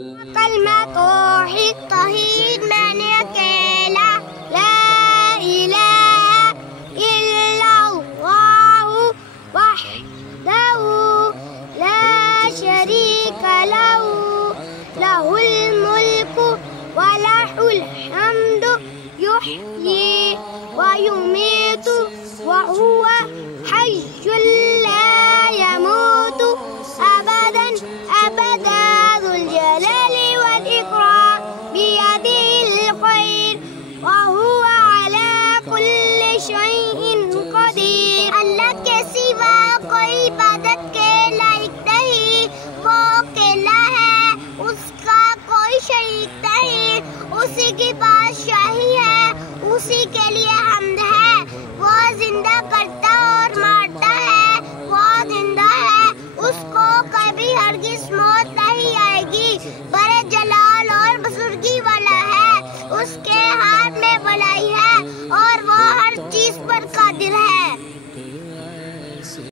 कलमा तौहीद तौहीद मैंने अकेला, ला इलाहा इल्लल्लाहु वहदहु ला शरीका लहु, लहुल मुल्कु व लहुल हम्दु युहयी व युमीतु व हुवा हय्युल ला यमूतु अबदन अबदा ज़ुल जलाली वल इकराम बियदिहिल खैर व हुवा अला कुल्लि शैइन क़दीर। अल्लाह के सिवा कोई इबादत के लायक नहीं, वो अकेला है, उसका कोई शरीक नहीं, उसी की बादशाही है, उसी के लिए हम्द है। वो जिंदा करता और मारता है, वो जिंदा है, उसको कभी हरगिज़ मौत नहीं आएगी। बड़े जलाल और बुजुर्गी वाला है, उसके हाथ में भलाई है और वो हर चीज पर